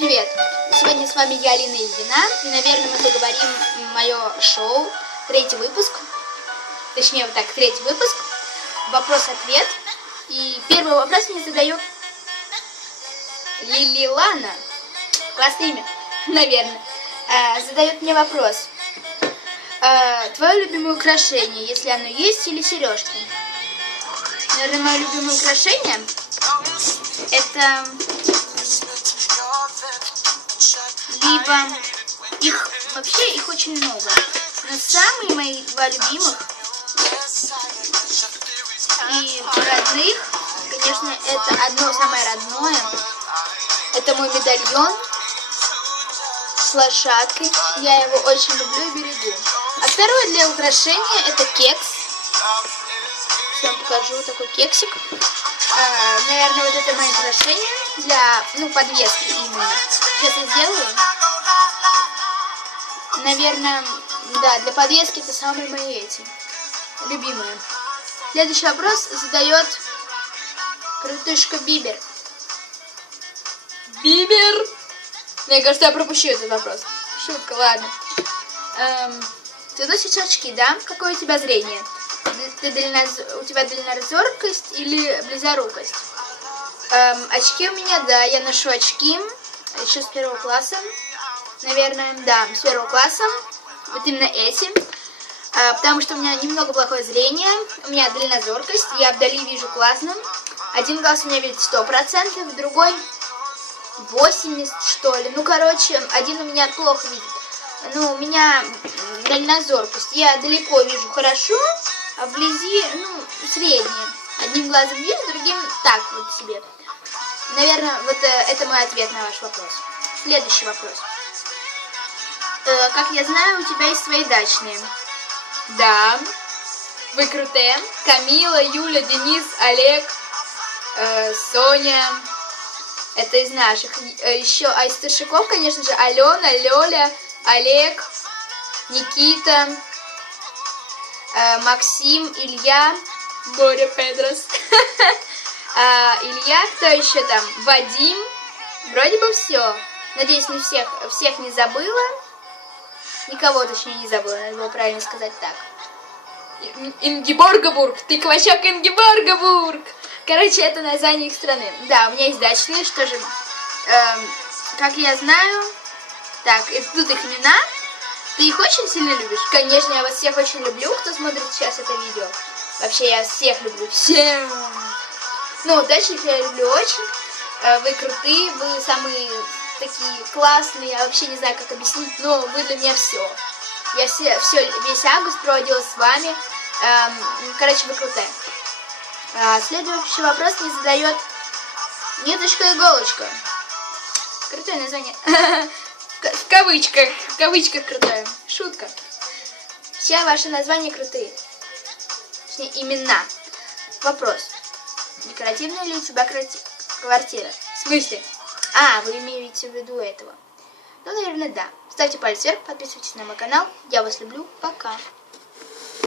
Привет! Сегодня с вами я, Алина Ильина, и, наверное, мы договорим мое шоу, третий выпуск, точнее, вот так, третий выпуск, вопрос-ответ. И первый вопрос мне задает Лилилана, классное имя, наверное, задает мне вопрос. Твое любимое украшение, если оно есть, или сережки? Наверное, мое любимое украшение это либо их очень много, но самые мои два любимых и родных, конечно, это одно самое родное, это мой медальон с лошадкой, я его очень люблю и берегу. А второе для украшения это кекс. Сейчас вам покажу такой кексик. Наверное, вот это мои украшения для, подвески именно. Сейчас я сделаю. Наверное, да, для подвески это самые мои эти любимые. Следующий вопрос задает крутышка Бибер. Бибер! Мне кажется, я пропущу этот вопрос. Шутка, ладно. Ты носишь очки, да? Какое у тебя зрение? У тебя дальнозоркость или близорукость? Очки у меня, да, я ношу очки еще с 1 класса. Наверное, да, с 1 класса. Вот именно эти. Потому что у меня немного плохое зрение. У меня дальнозоркость, я вдали вижу классно. Один глаз у меня видит 100%, другой 80, что ли. Один у меня плохо видит. У меня дальнозоркость. Я далеко вижу хорошо, а вблизи, среднее. Одним глазом вижу, другим так вот себе. Наверное, вот это мой ответ на ваш вопрос. Следующий вопрос. Как я знаю, у тебя есть свои дачные. Да. Вы крутые. Камила, Юля, Денис, Олег, Соня. Это из наших. Еще, из старшаков, конечно же, Алена, Лёля, Олег, Никита, Максим, Илья, Боря Педрос, Илья, кто еще там? Вадим. Вроде бы все. Надеюсь, не всех не забыла. Никого точнее не забыла, надо было правильно сказать так. Ингеборгабург, ты квачок Ингеборгабург. Короче, это название их страны. Да, у меня есть дачные, что же, как я знаю, так, тут их имена. Ты их очень сильно любишь? Конечно, я вас всех очень люблю, кто смотрит сейчас это видео. Вообще, я всех люблю, всем. Дачных я люблю очень. Вы крутые, вы самые такие классные, я вообще не знаю, как объяснить, но вы для меня все. Я весь август проводила с вами. Короче, вы крутые. Следующий вопрос мне задает Ниточка Иголочка. Крутое название. В кавычках крутое. Шутка. Все ваши названия крутые. Точнее, имена. Вопрос. Декоративная ли у тебя квартира? В смысле? Вы имеете в виду этого? Наверное, да. Ставьте палец вверх, подписывайтесь на мой канал. Я вас люблю. Пока.